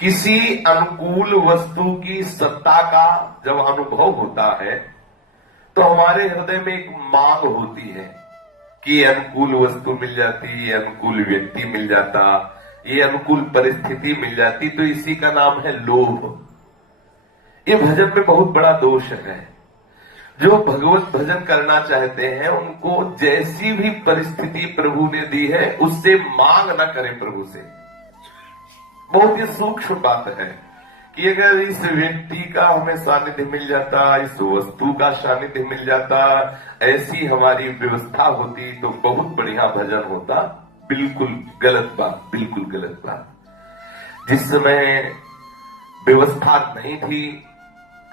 किसी अनुकूल वस्तु की सत्ता का जब अनुभव होता है तो हमारे हृदय में एक मांग होती है कि ये अनुकूल वस्तु मिल जाती, ये अनुकूल व्यक्ति मिल जाता, ये अनुकूल परिस्थिति मिल जाती, तो इसी का नाम है लोभ। ये भजन में बहुत बड़ा दोष है। जो भगवत भजन करना चाहते हैं उनको जैसी भी परिस्थिति प्रभु ने दी है उससे मांग ना करें प्रभु से। बहुत ही सूक्ष्म बात है कि अगर इस व्यक्ति का हमें सानिध्य मिल जाता, इस वस्तु का सानिध्य मिल जाता, ऐसी हमारी व्यवस्था होती तो बहुत बढ़िया भजन होता। बिल्कुल गलत बात, बिल्कुल गलत बात। जिस समय व्यवस्था नहीं थी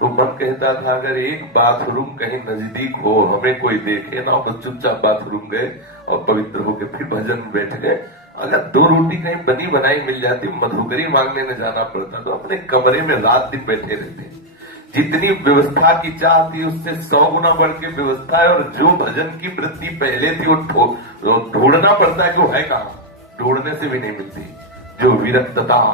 तो मन कहता था अगर एक बाथरूम कहीं नजदीक हो, हमें कोई देखे ना, तो चुपचाप बाथरूम गए और पवित्र होकर फिर भजन में बैठ गए। अगर 2 रोटी कहीं बनी बनाई मिल जाती, मधुकरी मांगने न जाना पड़ता, तो अपने कमरे में रात दिन बैठे रहते। जितनी व्यवस्था की चाह थी उससे 100 गुना बढ़ के व्यवस्था है। और जो भजन की वृत्ति पहले थी वो ढूंढना पड़ता है कि वो है कहां, ढूंढने से भी नहीं मिलती। जो विरक्तता,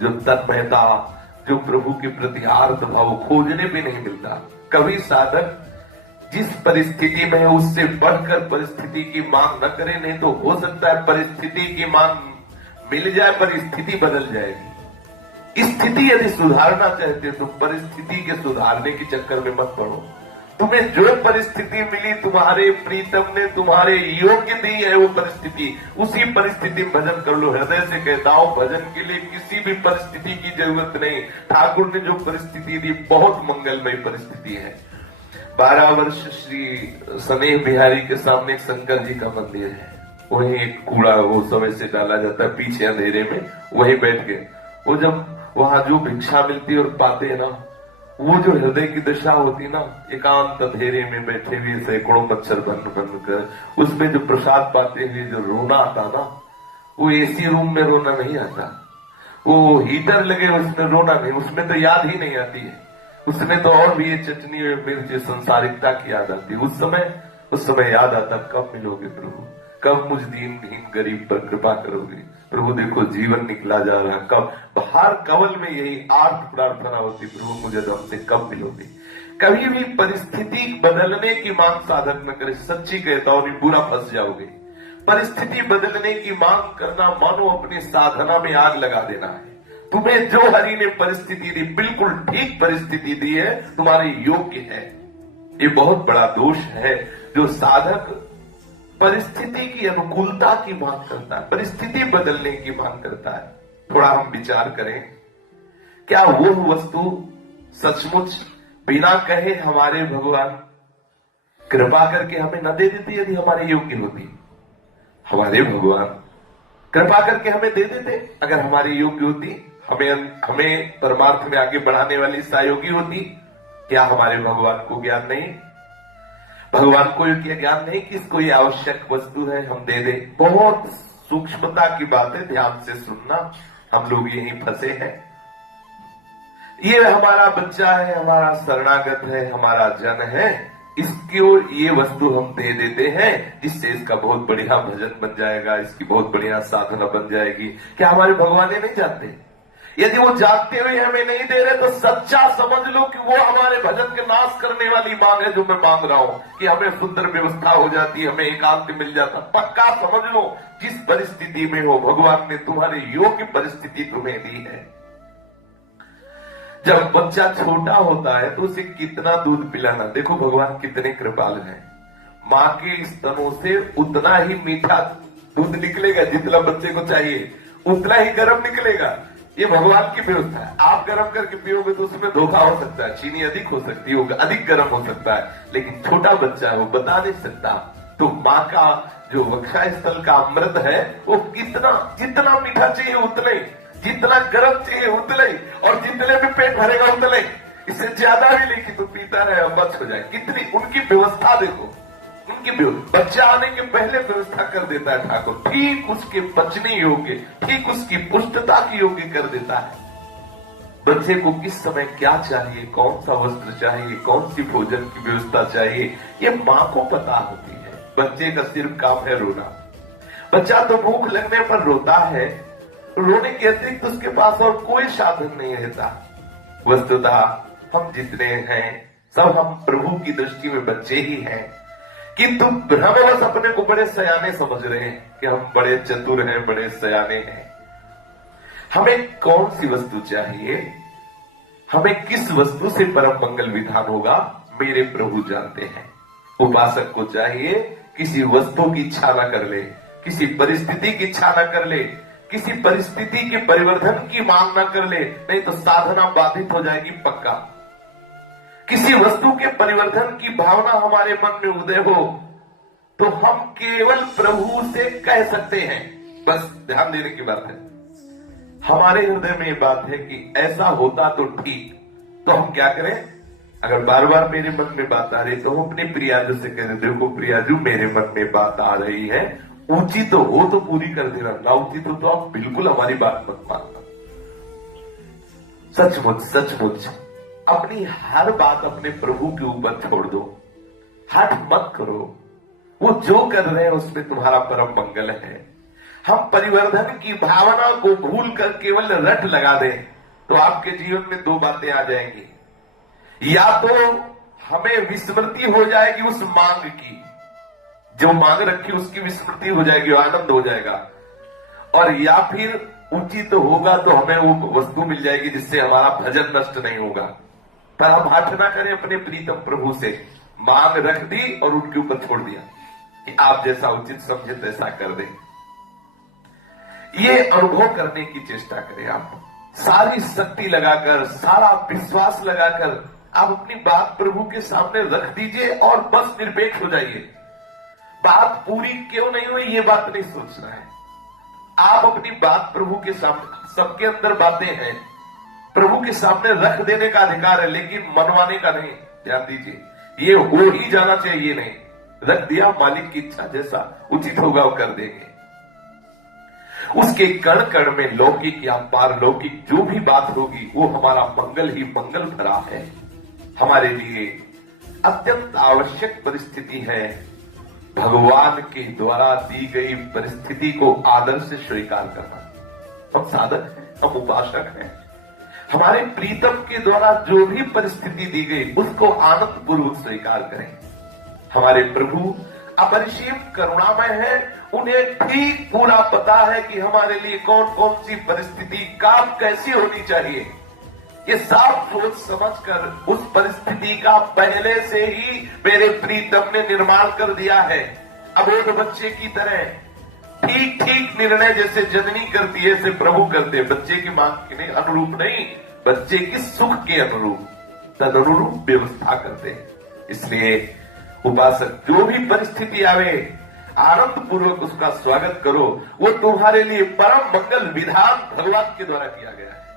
जो तन्मयता, जो प्रभु के प्रति आर्त भाव खोजने भी नहीं मिलता। कभी साधक जिस परिस्थिति में है उससे बढ़कर परिस्थिति की मांग न करे, नहीं तो हो सकता है परिस्थिति की मांग मिल जाए, परिस्थिति बदल जाएगी। स्थिति यदि सुधारना चाहते तो परिस्थिति के सुधारने के चक्कर में मत पड़ो। तुम्हें जो परिस्थिति मिली तुम्हारे प्रीतम ने तुम्हारे योग्य दी है वो परिस्थिति, उसी परिस्थिति में भजन कर लो। हृदय से कहता हूं भजन के लिए किसी भी परिस्थिति की जरूरत नहीं। ठाकुर ने जो परिस्थिति दी बहुत मंगलमय परिस्थिति है। 12 वर्ष श्री स्नेह बिहारी के सामने एक शंकर जी का मंदिर है, वहीं एक कूड़ा वो समय से डाला जाता है पीछे अंधेरे में, वहीं बैठ के वो जब वहां जो भिक्षा मिलती और पाते ना, वो जो हृदय की दशा होती ना, एकांत अंधेरे में बैठे हुए सैकड़ों मच्छर बंद बंद कर उसमें जो प्रसाद पाते हुए जो रोना आता ना, वो एसी रूम में रोना नहीं आता, वो हीटर लगे उसमें रोना नहीं, उसमें तो याद ही नहीं आती है। उसमें तो और भी ये चटनी और मिर्च संसारिकता की याद आती है। उस समय याद आता कब मिलोगे प्रभु, कब मुझ दीन गरीब पर कृपा करोगे प्रभु। देखो जीवन निकला जा रहा, कब बाहर कवल में यही आर्त प्रार्थना होती, प्रभु मुझे दम से कब मिलोगे। कभी भी परिस्थिति बदलने की मांग साधक न करे। सच्ची कहता हूं बुरा फंस जाओगे। परिस्थिति बदलने की मांग करना मानो अपनी साधना में आग लगा देना है। तुम्हें जो हरि ने परिस्थिति दी बिल्कुल ठीक परिस्थिति दी है, तुम्हारे योग्य है। ये बहुत बड़ा दोष है जो साधक परिस्थिति की अनुकूलता की मांग करता है, परिस्थिति बदलने की मांग करता है। थोड़ा हम विचार करें, क्या वो वस्तु सचमुच बिना कहे हमारे भगवान कृपा करके हमें न दे देते यदि हमारे योग्य होती? हमारे भगवान कृपा करके हमें दे देते अगर हमारी योग्य होती, हमें परमार्थ में आगे बढ़ाने वाली सहयोगी होती। क्या हमारे भगवान को ज्ञान नहीं? भगवान को यह ज्ञान नहीं कि इसको ये आवश्यक वस्तु है हम दे दे? बहुत सूक्ष्मता की बात है, ध्यान से सुनना। हम लोग यहीं फंसे हैं। ये हमारा बच्चा है, हमारा शरणागत है, हमारा जन है, इसको ये वस्तु हम दे देते हैं जिससे इसका बहुत बढ़िया भजन बन जाएगा, इसकी बहुत बढ़िया साधना बन जाएगी। क्या हमारे भगवान ये नहीं जानते? यदि वो जानते हुए हमें नहीं दे रहे तो सच्चा समझ लो कि वो हमारे भजन के नाश करने वाली मांग है जो मैं मांग रहा हूं कि हमें सुंदर व्यवस्था हो जाती, हमें एकांत मिल जाता। पक्का समझ लो जिस परिस्थिति में हो भगवान ने तुम्हारे योग्य परिस्थिति तुम्हें दी है। जब बच्चा छोटा होता है तो उसे कितना दूध पिलाना, देखो भगवान कितने कृपाल हैं। मां के स्तनों से उतना ही मीठा दूध निकलेगा जितना बच्चे को चाहिए, उतना ही गर्म निकलेगा। ये भगवान की व्यवस्था है। आप गर्म करके पियोगे तो उसमें धोखा हो सकता है, चीनी अधिक हो सकती है, अधिक गर्म हो सकता है, लेकिन छोटा बच्चा है वो बता नहीं सकता। तो माँ का जो वक्षा स्थल का अमृत है वो कितना, जितना मीठा चाहिए उतना ही, जितना गर्म चाहिए उतना ही, और जितने में पेट भरेगा उतना ही। इससे ज्यादा भी लेकिन तो पीता रहे और बच हो जाए। कितनी उनकी व्यवस्था देखो, उनकी बच्चा आने के पहले व्यवस्था कर देता है ठाकुर, ठीक उसके बचने योग्य, ठीक उसकी पुष्टता की योग्य कर देता है। बच्चे को किस समय क्या चाहिए, कौन सा वस्त्र चाहिए, कौन सी भोजन की व्यवस्था चाहिए, ये मां को पता होती है। बच्चे का सिर्फ काम है रोना। बच्चा तो भूख लगने पर रोता है, रोने के अतिरिक्त उसके पास और कोई साधन नहीं रहता। वस्तुतः हम जितने हैं सब हम प्रभु की दृष्टि में बच्चे ही हैं, किंतु भ्रमवश अपने को बड़े सयाने समझ रहे हैं कि हम बड़े चतुर हैं, बड़े सयाने हैं। हमें कौन सी वस्तु चाहिए, हमें किस वस्तु से परम मंगल विधान होगा, मेरे प्रभु जानते हैं। उपासक को चाहिए किसी वस्तु की इच्छा न कर ले, किसी परिस्थिति की इच्छा न कर ले, किसी परिस्थिति के परिवर्तन की मांग न कर ले, नहीं तो साधना बाधित हो जाएगी पक्का। किसी वस्तु के परिवर्तन की भावना हमारे मन में उदय हो तो हम केवल प्रभु से कह सकते हैं। बस ध्यान देने की बात है, हमारे हृदय में ये बात है कि ऐसा होता तो ठीक, तो हम क्या करें? अगर बार बार मेरे मन में बात आ रही तो हम अपने प्रियाजू से कह देते, देखो प्रियाजू मेरे मन में बात आ रही है, ऊंची तो हो तो पूरी कर देना, ना ऊंची तो आप बिल्कुल हमारी बात मत मानना। सचमुच सचमुच अपनी हर बात अपने प्रभु के ऊपर छोड़ दो, हट मत करो। वो जो कर रहे हैं उसमें तुम्हारा परम मंगल है। हम परिवर्तन की भावना को भूल कर केवल रट लगा दें तो आपके जीवन में दो बातें आ जाएंगी। या तो हमें विस्मृति हो जाएगी उस मांग की, जो मांग रखी उसकी विस्मृति हो जाएगी, आनंद हो जाएगा, और या फिर उचित होगा तो हमें वो वस्तु मिल जाएगी जिससे हमारा भजन नष्ट नहीं होगा। पर हम हठ ना करें अपने प्रीतम प्रभु से, मांग रख दी और उनके ऊपर छोड़ दिया कि आप जैसा उचित समझे तैसा कर दे। ये अनुभव करने की चेष्टा करें। आप सारी शक्ति लगाकर, सारा विश्वास लगाकर आप अपनी बात प्रभु के सामने रख दीजिए और बस निरपेक्ष हो जाइए। बात पूरी क्यों नहीं हुई ये बात नहीं सोचना है। आप अपनी बात प्रभु के सामने, सबके अंदर बातें हैं, प्रभु के सामने रख देने का अधिकार है, लेकिन मनवाने का नहीं। ध्यान दीजिए, ये हो ही जाना चाहिए, नहीं रख दिया, मालिक की इच्छा जैसा उचित होगा वो कर देंगे। उसके कण कण में लौकिक या पारलौकिक जो भी बात होगी वो हमारा मंगल ही मंगल भरा है। हमारे लिए अत्यंत आवश्यक परिस्थिति है भगवान के द्वारा दी गई परिस्थिति को आदर से स्वीकार करना। हम साधक हैं, हम उपासक हैं, हमारे प्रीतम के द्वारा जो भी परिस्थिति दी गई उसको आनंद पूर्वक स्वीकार करें। हमारे प्रभु अपरिसीम करुणामय है, उन्हें ठीक पूरा पता है कि हमारे लिए कौन कौन सी परिस्थिति कब कैसी होनी चाहिए। ये साफ सोच समझकर उस परिस्थिति का पहले से ही मेरे प्रीतम ने निर्माण कर दिया है। अबोध बच्चे की तरह ठीक ठीक निर्णय जैसे जननी करती है ऐसे प्रभु करते, बच्चे की मांग के अनुरूप नहीं, बच्चे की सुख के अनुरूप तदनुरूप व्यवस्था करते हैं। इसलिए उपासक जो भी परिस्थिति आवे आनंद पूर्वक उसका स्वागत करो। वो तुम्हारे लिए परम मंगल विधान भगवान के द्वारा किया गया है।